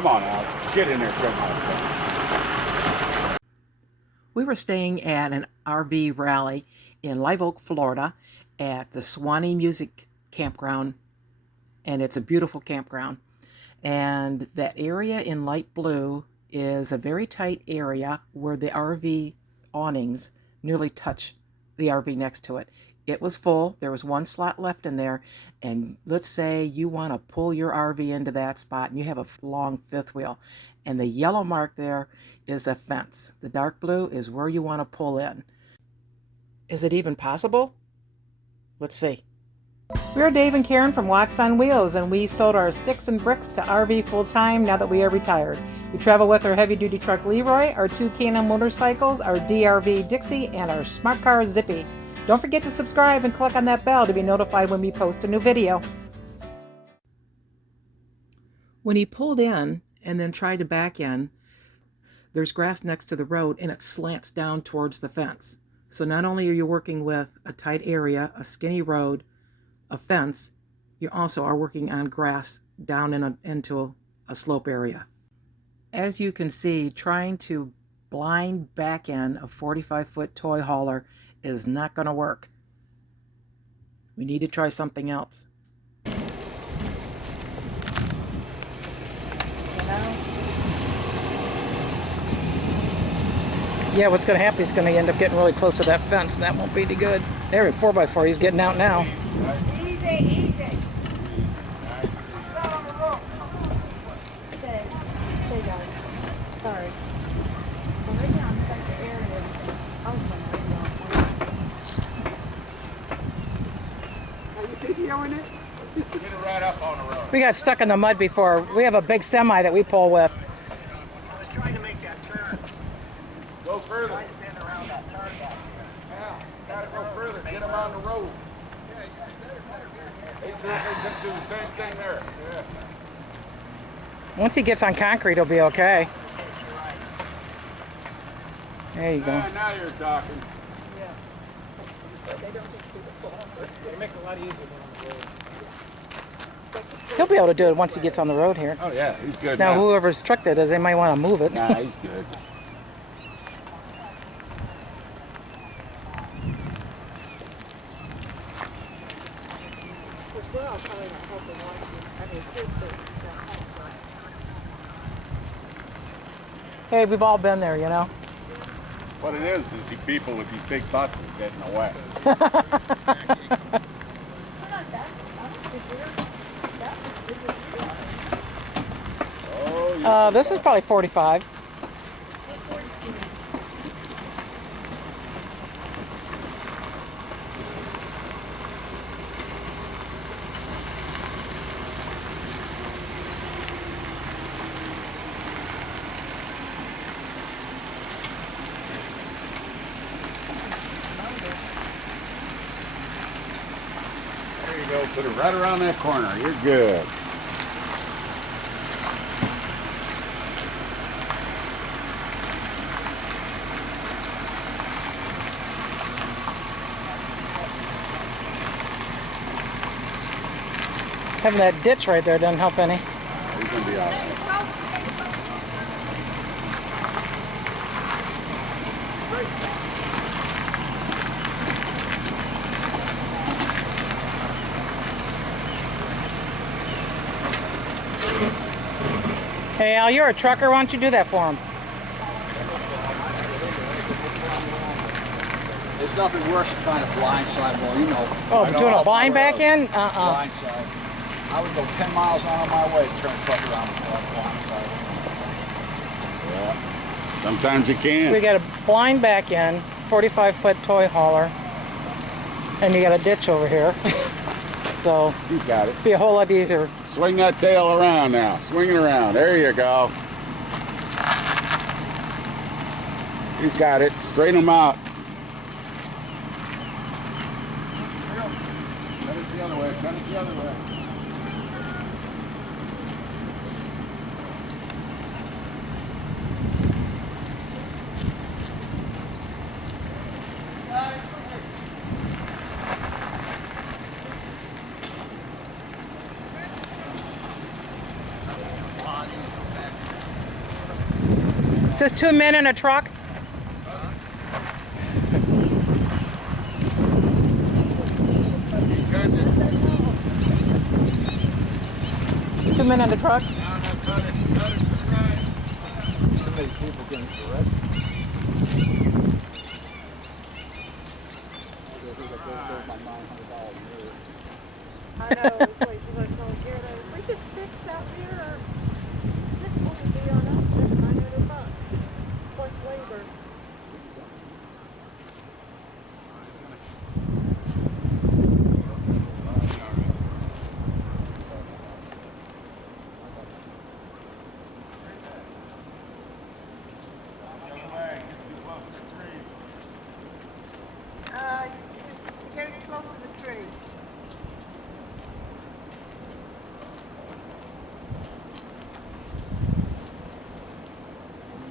Come on, Al. Get in there, Fred. We were staying at an RV rally in Live Oak, Florida at the Swanee Music Campground, and it's a beautiful campground. And that area in light blue is a very tight area where the RV awnings nearly touch the RV next to it. It was full. There was one slot left in there, and let's say you want to pull your RV into that spot and you have a long fifth wheel, and the yellow mark there is a fence. The dark blue is where you want to pull in. Is it even possible? Let's see. We're Dave and Karen from Walks on Wheels, and we sold our sticks and bricks to RV full-time now that we are retired. We travel with our heavy-duty truck Leroy, our 2 K&M motorcycles, our DRV Dixie, and our smart car Zippy. Don't forget to subscribe and click on that bell to be notified when we post a new video. When he pulled in and then tried to back in, there's grass next to the road and it slants down towards the fence. So not only are you working with a tight area, a skinny road, a fence, you also are working on grass down into a slope area. As you can see, trying to blind back in a 45-foot toy hauler is not going to work. We need to try something else. Yeah, what's going to happen, he's going to end up getting really close to that fence, and that won't be any good. There, 4x4, he's getting out now. Easy. Stay, guys. Sorry. Right now, it's like the air and everything. Are you videoing it? Get it right up on the road. We got stuck in the mud before. We have a big semi that we pull with. I was trying to make that turn. Go further. Trying to bend around that turn back. Yeah, gotta go further. Get them on the road. They do the same thing there. Yeah. Once he gets on concrete, he'll be okay. There you go. Now you're talking. Yeah. They don't get through the floor. They make it a lot easier than on the road. He'll be able to do it once he gets on the road here. Oh yeah, he's good Now, now. whoever's truck that is, they might want to move it. Nah, he's good. Hey, we've all been there, you know. What it is you people with these big buses getting away. Oh, yeah. This is probably 45. There you go. Put it right around that corner. You're good. Having that ditch right there doesn't help any. He's gonna be all right. Hey, Al, you're a trucker. Why don't you do that for him? There's nothing worse than trying to blindside, well, you know. Oh, right doing a off blind my back road. in? Blindside. I would go 10 miles on my way to turn the truck around and blindside. Yeah. Sometimes you can. We got a blind back in, 45-foot toy hauler, and you got a ditch over here. So, You got it. it'd be a whole lot easier. Swing that tail around now. Swing it around. There you go. You got it. Straighten them out. Turn it the other way. Turn it the other way. this 2 men in a truck? 2 men in the truck? So many people getting arrested. I know, it's like, she's like, oh, Garrett, if we just fix that mirror, this will be on us for $900 plus labor. You gotta get close to the tree.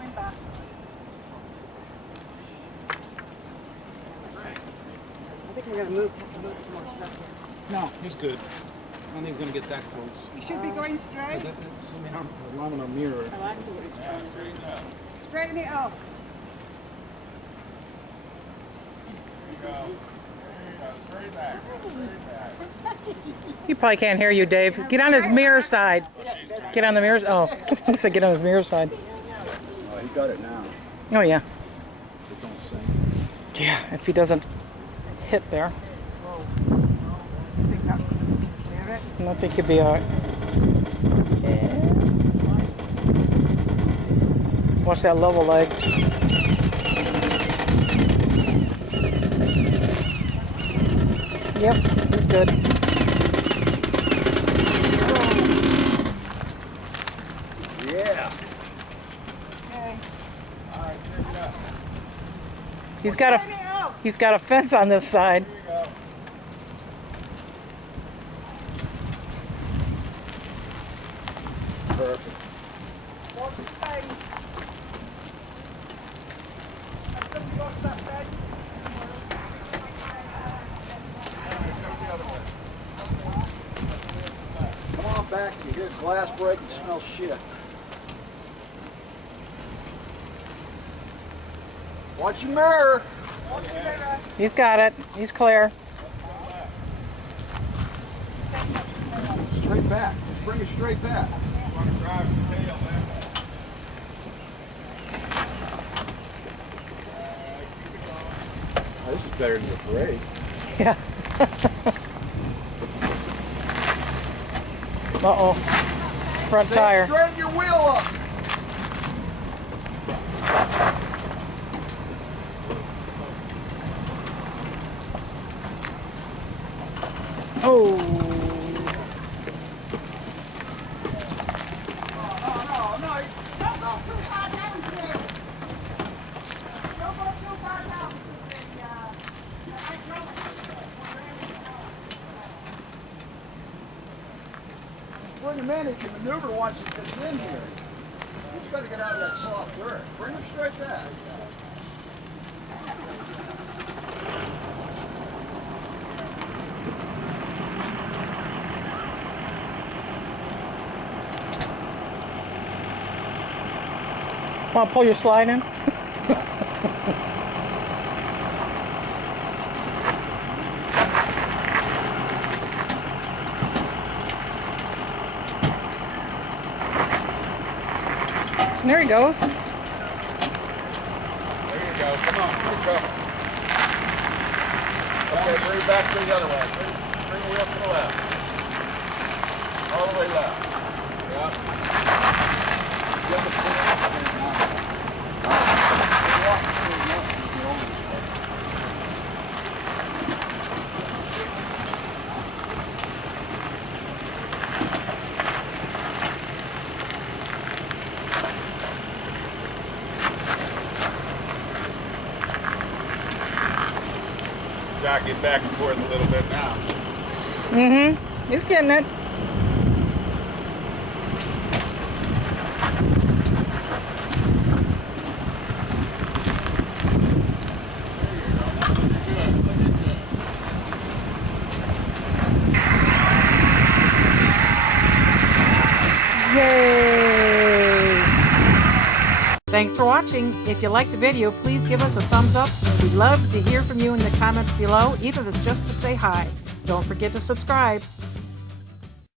Lean back. I think we're gonna move some more stuff here. No, he's good. I don't think he's gonna get that close. You should be going straight. That's, I mean, I'm on a mirror. Oh, I see what he's trying to do. Straighten it up. He probably can't hear you, Dave. Get on his mirror side. Get on the mirror. Oh, I said get on his mirror side. Oh, he got it now. Oh yeah. But don't sing. Yeah, if he doesn't hit there, You think that's gonna clear it? I think he'll be all right. Yeah. Watch that level leg. Yep, he's good. Yeah. Okay. He's got a fence on this side. Perfect. Watch his face. That's something watch that face. Come on back. You hear glass break and smell shit. Watch your mirror. He's got it. He's clear. Straight back. Just bring it straight back. Oh, this is better than the parade. Yeah. Uh-oh. Front tire. Straighten your wheel up. Oh. Bring him in, he can maneuver once he gets in here. He's got to get out of that soft dirt. Bring him straight back. Want to pull your slide in? There he goes. There you go. Come on. Keep going. Okay, bring it back to the other way. Bring the wheel to the left. All the way left. Yep. Jack, get back and forth a little bit now. Mm-hmm. He's getting it. Yay! Thanks for watching. If you liked the video, please give us a thumbs up. We'd love to hear from you in the comments below, even if it's just to say hi. Don't forget to subscribe.